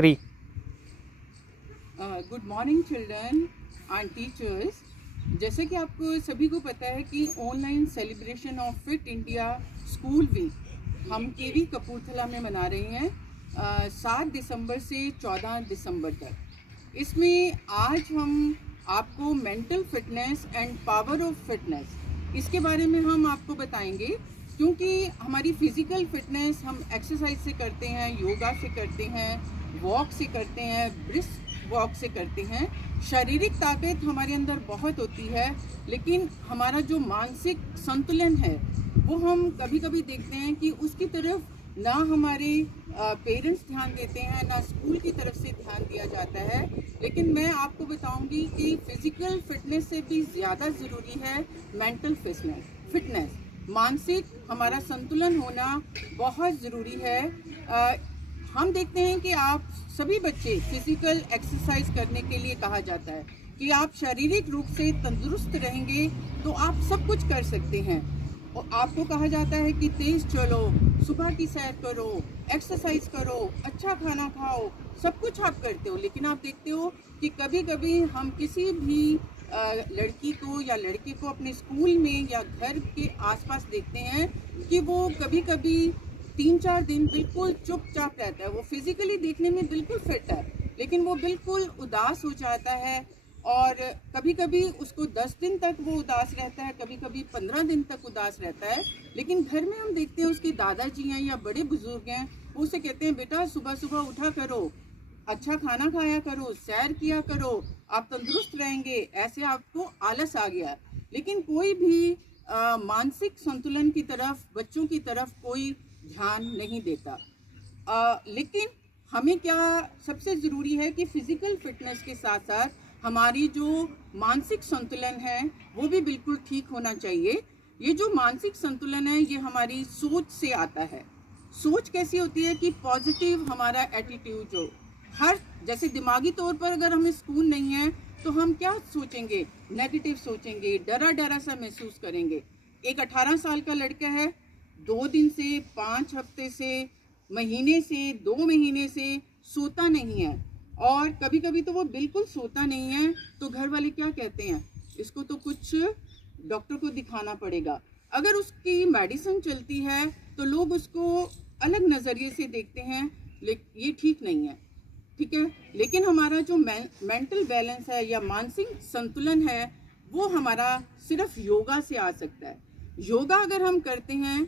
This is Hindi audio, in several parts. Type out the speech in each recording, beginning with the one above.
3. Good morning children and teachers. जैसे कि आपको सभी को पता है कि online celebration of fit India school week हम केवी कपूरथला में मना रहे हैं 7 दिसंबर से 14 दिसंबर तक। इसमें आज हम आपको mental fitness and power of fitness इसके बारे में हम आपको बताएंगे, क्योंकि हमारी फिज़िकल फिटनेस हम एक्सरसाइज से करते हैं, योगा से करते हैं, वॉक से करते हैं, ब्रिस्क वॉक से करते हैं। शारीरिक ताकत हमारे अंदर बहुत होती है, लेकिन हमारा जो मानसिक संतुलन है वो हम कभी कभी देखते हैं कि उसकी तरफ ना हमारे पेरेंट्स ध्यान देते हैं, ना स्कूल की तरफ से ध्यान दिया जाता है। लेकिन मैं आपको बताऊंगी कि फिज़िकल फिटनेस से भी ज़्यादा ज़रूरी है मेंटल फिटनेस। मानसिक हमारा संतुलन होना बहुत ज़रूरी है। हम देखते हैं कि आप सभी बच्चे फिजिकल एक्सरसाइज करने के लिए कहा जाता है कि आप शारीरिक रूप से तंदुरुस्त रहेंगे तो आप सब कुछ कर सकते हैं। और आपको कहा जाता है कि तेज चलो, सुबह की सैर करो, एक्सरसाइज करो, अच्छा खाना खाओ, सब कुछ आप करते हो। लेकिन आप देखते हो कि कभी कभी हम किसी भी लड़की को या लड़के को अपने स्कूल में या घर के आसपास देखते हैं कि वो कभी कभी 3-4 दिन बिल्कुल चुपचाप रहता है। वो फिजिकली देखने में बिल्कुल फिट है, लेकिन वो बिल्कुल उदास हो जाता है। और कभी कभी उसको 10 दिन तक वो उदास रहता है, कभी कभी 15 दिन तक उदास रहता है। लेकिन घर में हम देखते हैं उसके दादाजी हैं या बड़े बुजुर्ग हैं, वो उसे कहते हैं बेटा सुबह सुबह उठा करो, अच्छा खाना खाया करो, सैर किया करो, आप तंदुरुस्त रहेंगे। ऐसे आपको आलस आ गया, लेकिन कोई भी मानसिक संतुलन की तरफ, बच्चों की तरफ कोई ध्यान नहीं देता। लेकिन हमें क्या सबसे ज़रूरी है कि फिज़िकल फिटनेस के साथ साथ हमारी जो मानसिक संतुलन है वो भी बिल्कुल ठीक होना चाहिए। ये जो मानसिक संतुलन है ये हमारी सोच से आता है। सोच कैसी होती है कि पॉजिटिव हमारा एटीट्यूड हो। हर जैसे दिमागी तौर पर अगर हमें सुकून नहीं है तो हम क्या सोचेंगे, नेगेटिव सोचेंगे, डरा डरा सा महसूस करेंगे। एक 18 साल का लड़का है, 2 दिन से, 5 हफ्ते से, महीने से, 2 महीने से सोता नहीं है, और कभी कभी तो वो बिल्कुल सोता नहीं है, तो घर वाले क्या कहते हैं, इसको तो कुछ डॉक्टर को दिखाना पड़ेगा। अगर उसकी मेडिसिन चलती है तो लोग उसको अलग नज़रिए से देखते हैं, लेकिन ये ठीक नहीं है, ठीक है। लेकिन हमारा जो मेंटल बैलेंस है या मानसिक संतुलन है वो हमारा सिर्फ योगा से आ सकता है। योगा अगर हम करते हैं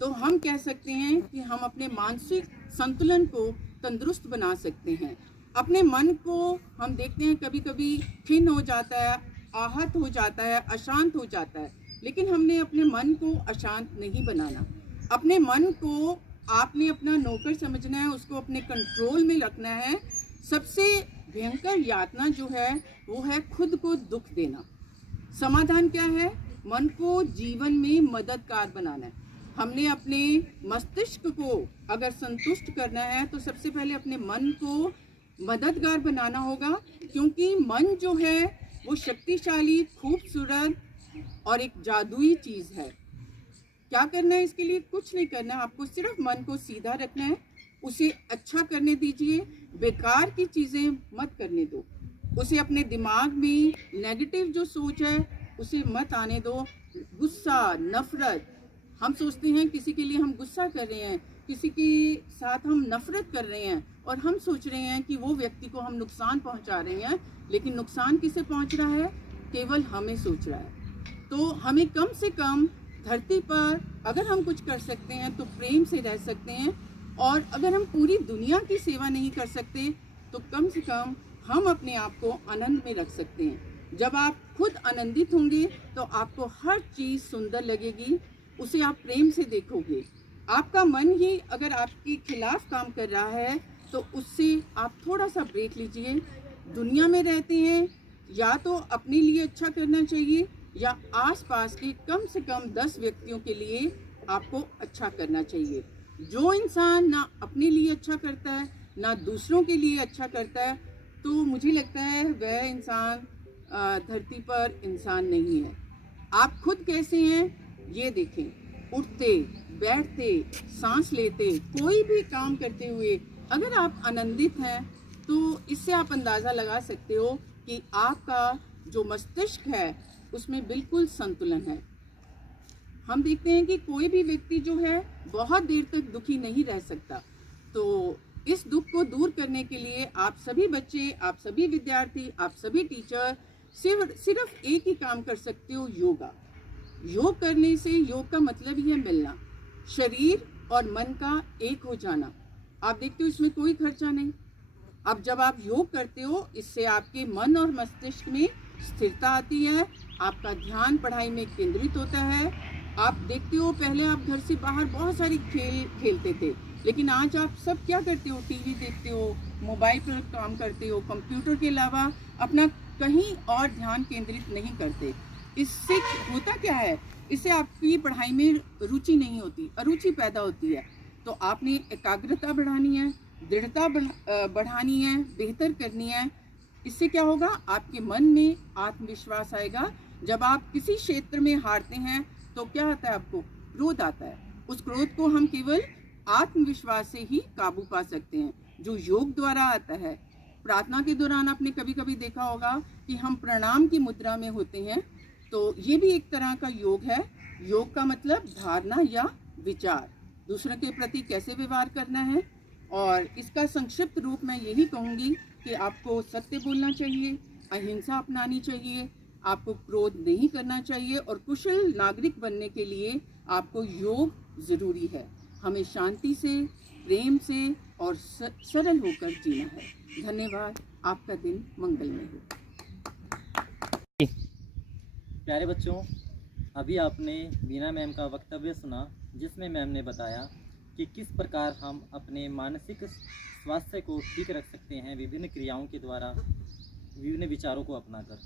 तो हम कह सकते हैं कि हम अपने मानसिक संतुलन को तंदुरुस्त बना सकते हैं। अपने मन को हम देखते हैं कभी कभी खिन्न हो जाता है, आहत हो जाता है, अशांत हो जाता है, लेकिन हमने अपने मन को अशांत नहीं बनाना। अपने मन को आपने अपना नौकर समझना है, उसको अपने कंट्रोल में रखना है। सबसे भयंकर यातना जो है वो है खुद को दुख देना। समाधान क्या है, मन को जीवन में मददगार बनाना है। हमने अपने मस्तिष्क को अगर संतुष्ट करना है तो सबसे पहले अपने मन को मददगार बनाना होगा, क्योंकि मन जो है वो शक्तिशाली, खूबसूरत और एक जादुई चीज़ है। क्या करना है इसके लिए, कुछ नहीं करना है, आपको सिर्फ मन को सीधा रखना है, उसे अच्छा करने दीजिए, बेकार की चीज़ें मत करने दो, उसे अपने दिमाग में नेगेटिव जो सोच है उसे मत आने दो। गुस्सा, नफरत, हम सोचते हैं किसी के लिए हम गुस्सा कर रहे हैं, किसी के साथ हम नफरत कर रहे हैं, और हम सोच रहे हैं कि वो व्यक्ति को हम नुकसान पहुंचा रहे हैं, लेकिन नुकसान किसे पहुंच रहा है, केवल हमें सोच रहा है। तो हमें कम से कम धरती पर अगर हम कुछ कर सकते हैं तो प्रेम से रह सकते हैं, और अगर हम पूरी दुनिया की सेवा नहीं कर सकते तो कम से कम हम अपने आप को आनंद में रख सकते हैं। जब आप खुद आनंदित होंगे तो आपको हर चीज़ सुंदर लगेगी, उसे आप प्रेम से देखोगे। आपका मन ही अगर आपके खिलाफ काम कर रहा है तो उससे आप थोड़ा सा ब्रेक लीजिए। दुनिया में रहते हैं, या तो अपने लिए अच्छा करना चाहिए या आसपास के कम से कम 10 व्यक्तियों के लिए आपको अच्छा करना चाहिए। जो इंसान ना अपने लिए अच्छा करता है ना दूसरों के लिए अच्छा करता है, तो मुझे लगता है वह इंसान धरती पर इंसान नहीं है। आप खुद कैसे हैं ये देखें, उठते, बैठते, सांस लेते, कोई भी काम करते हुए अगर आप आनंदित हैं तो इससे आप अंदाज़ा लगा सकते हो कि आपका जो मस्तिष्क है उसमें बिल्कुल संतुलन है। हम देखते हैं कि कोई भी व्यक्ति जो है बहुत देर तक दुखी नहीं रह सकता। तो इस दुख को दूर करने के लिए आप सभी बच्चे, आप सभी विद्यार्थी, आप सभी टीचर सिर्फ एक ही काम कर सकते हो, योगा। योग करने से, योग का मतलब ही है मिलना, शरीर और मन का एक हो जाना। आप देखते हो इसमें कोई खर्चा नहीं। अब जब आप योग करते हो इससे आपके मन और मस्तिष्क में स्थिरता आती है, आपका ध्यान पढ़ाई में केंद्रित होता है। आप देखते हो पहले आप घर से बाहर बहुत सारी खेल खेलते थे, लेकिन आज आप सब क्या करते हो, टीवी देखते हो, मोबाइल पर काम करते हो, कंप्यूटर के अलावा अपना कहीं और ध्यान केंद्रित नहीं करते। इससे होता क्या है, इससे आपकी पढ़ाई में रुचि नहीं होती, अरुचि पैदा होती है। तो आपने एकाग्रता बढ़ानी है, दृढ़ता बढ़ानी है, बेहतर करनी है। इससे क्या होगा, आपके मन में आत्मविश्वास आएगा। जब आप किसी क्षेत्र में हारते हैं तो क्या आता है, आपको क्रोध आता है। उस क्रोध को हम केवल आत्मविश्वास से ही काबू पा सकते हैं, जो योग द्वारा आता है। प्रार्थना के दौरान आपने कभी कभी देखा होगा कि हम प्रणाम की मुद्रा में होते हैं, तो ये भी एक तरह का योग है। योग का मतलब धारणा या विचार, दूसरों के प्रति कैसे व्यवहार करना है। और इसका संक्षिप्त रूप मैं यही कहूँगी कि आपको सत्य बोलना चाहिए, अहिंसा अपनानी चाहिए, आपको क्रोध नहीं करना चाहिए, और कुशल नागरिक बनने के लिए आपको योग ज़रूरी है। हमें शांति से, प्रेम से और सरल होकर जीना है। धन्यवाद। आपका दिन मंगलमय हो। प्यारे बच्चों, अभी आपने बीना मैम का वक्तव्य सुना, जिसमें मैम ने बताया कि किस प्रकार हम अपने मानसिक स्वास्थ्य को ठीक रख सकते हैं विभिन्न क्रियाओं के द्वारा, विभिन्न विचारों को अपनाकर।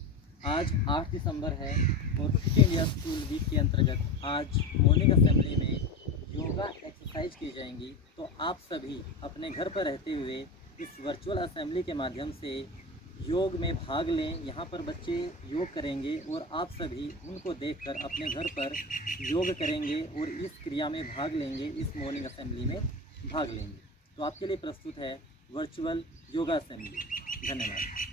आज 8 दिसंबर है और फिट इंडिया स्कूल वीक के अंतर्गत आज मॉर्निंग असेंबली में योगा एक्सरसाइज की जाएंगी। तो आप सभी अपने घर पर रहते हुए इस वर्चुअल असेंबली के माध्यम से योग में भाग लें। यहाँ पर बच्चे योग करेंगे और आप सभी उनको देखकर अपने घर पर योग करेंगे और इस क्रिया में भाग लेंगे, इस मॉर्निंग असेंबली में भाग लेंगे। तो आपके लिए प्रस्तुत है वर्चुअल योगा असेंबली। धन्यवाद।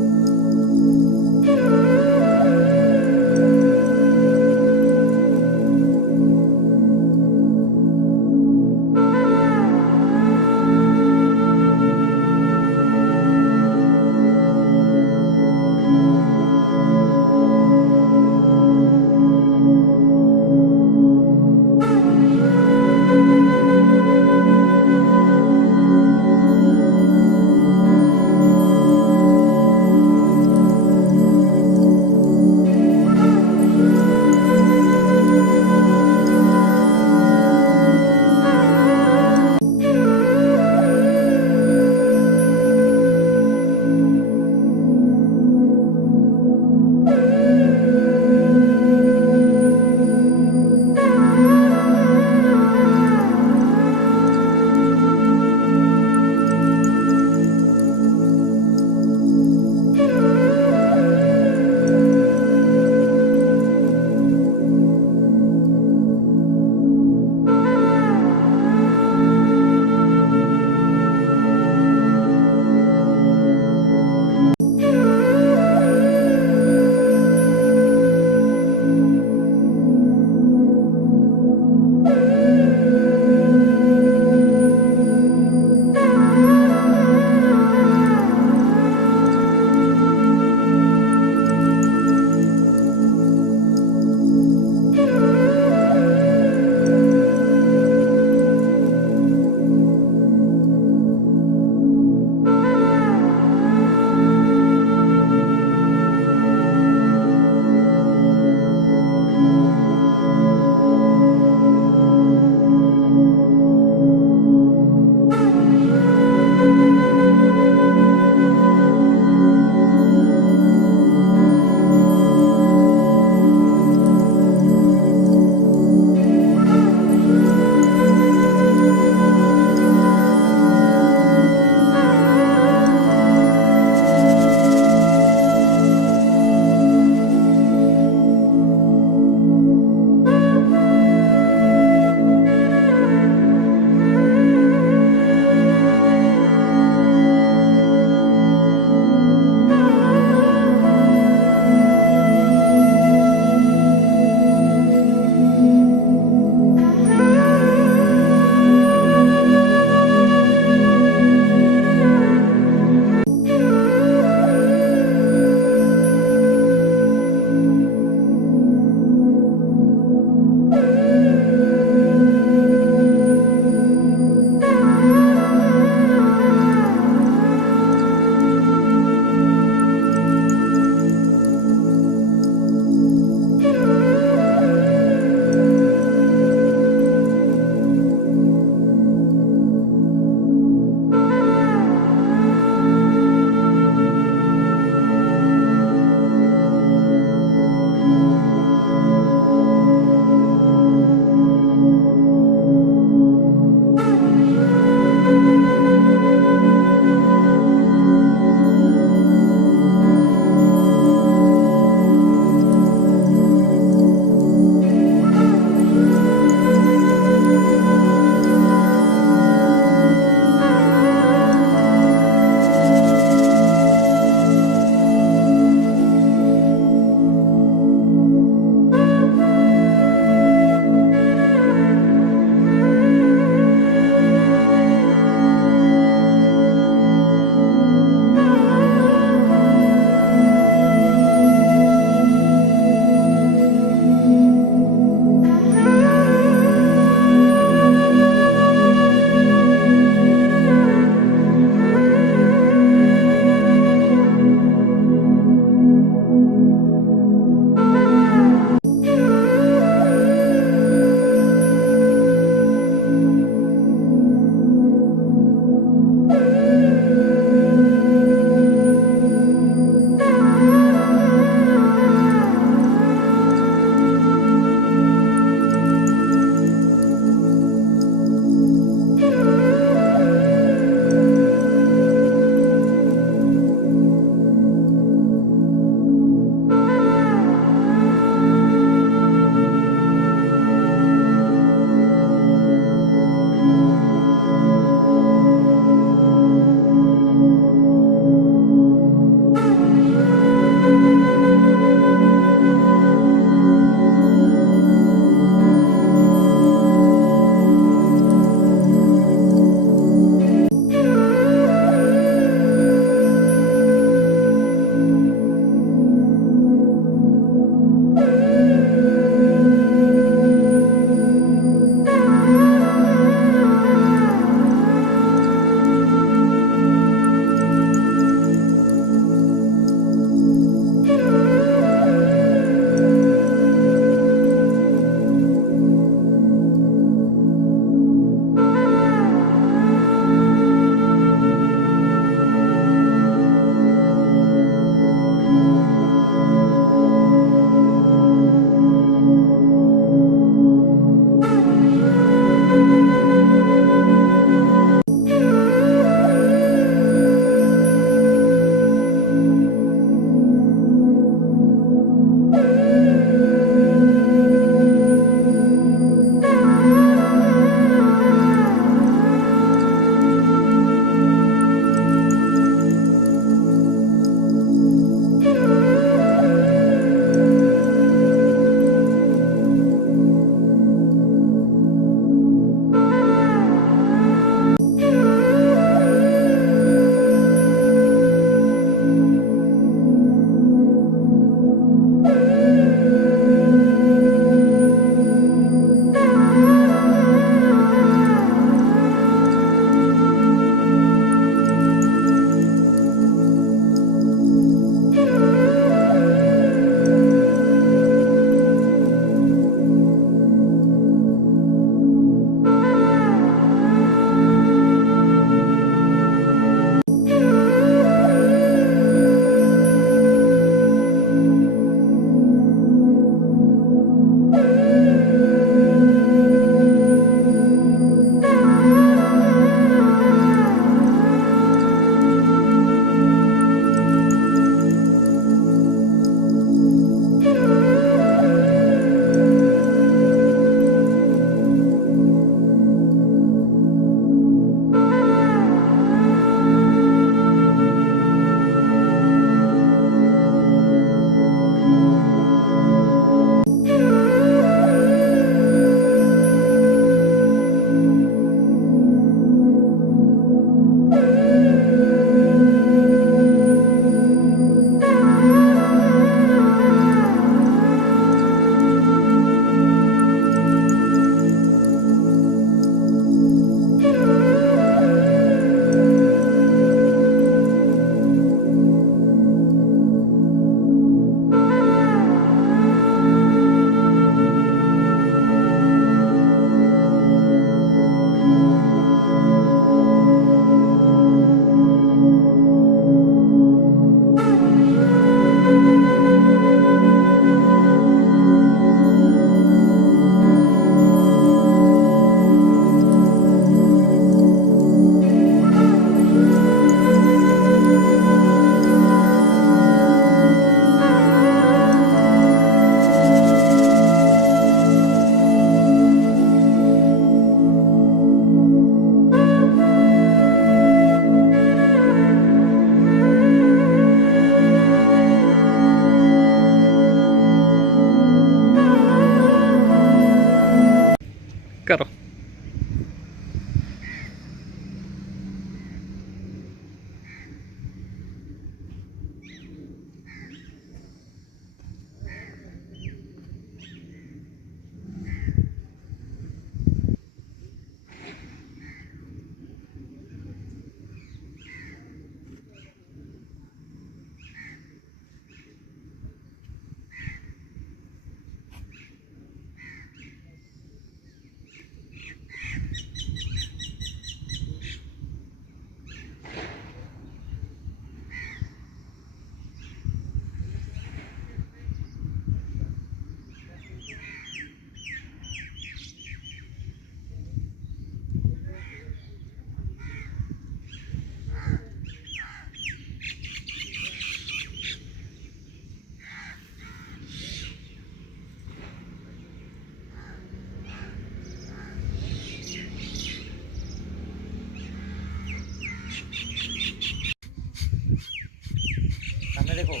हो।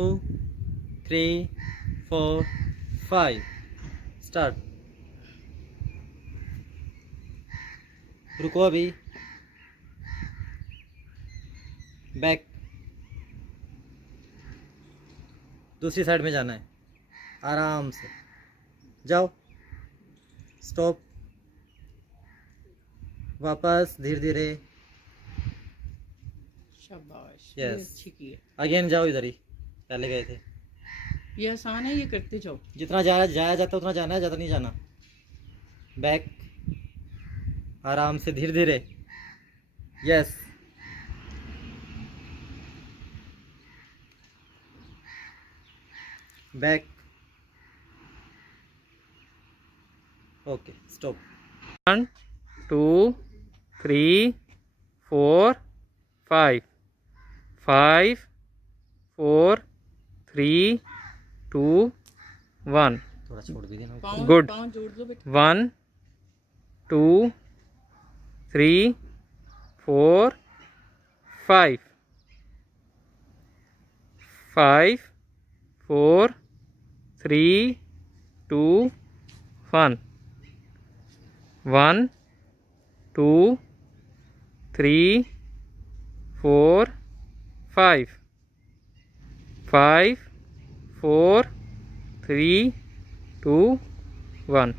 Two, 3, 4, 5 start. रुको अभी, बैक, दूसरी साइड में जाना है, आराम से जाओ, स्टॉप, वापस धीरे धीरे, शाबाश, Yes. ये अच्छी की है। अगेन जाओ इधर ही, पहले गए थे। ये आसान है, ये करते जाओ। जितना जाया जाता उतना जाना है, ज़्यादा नहीं जाना। बैक, आराम से धीरे धीरे, यस, बैक, ओके, स्टॉप। 1 2 3 4 5 5 4 3 2 1 थोड़ा छोड़ दीजिए ना। पाँव Good. पाँव जोड़ दो बेटा। 1 2 3 4 5 5 4 3 2 1 1 2 3 4 5 5 4 3 2 1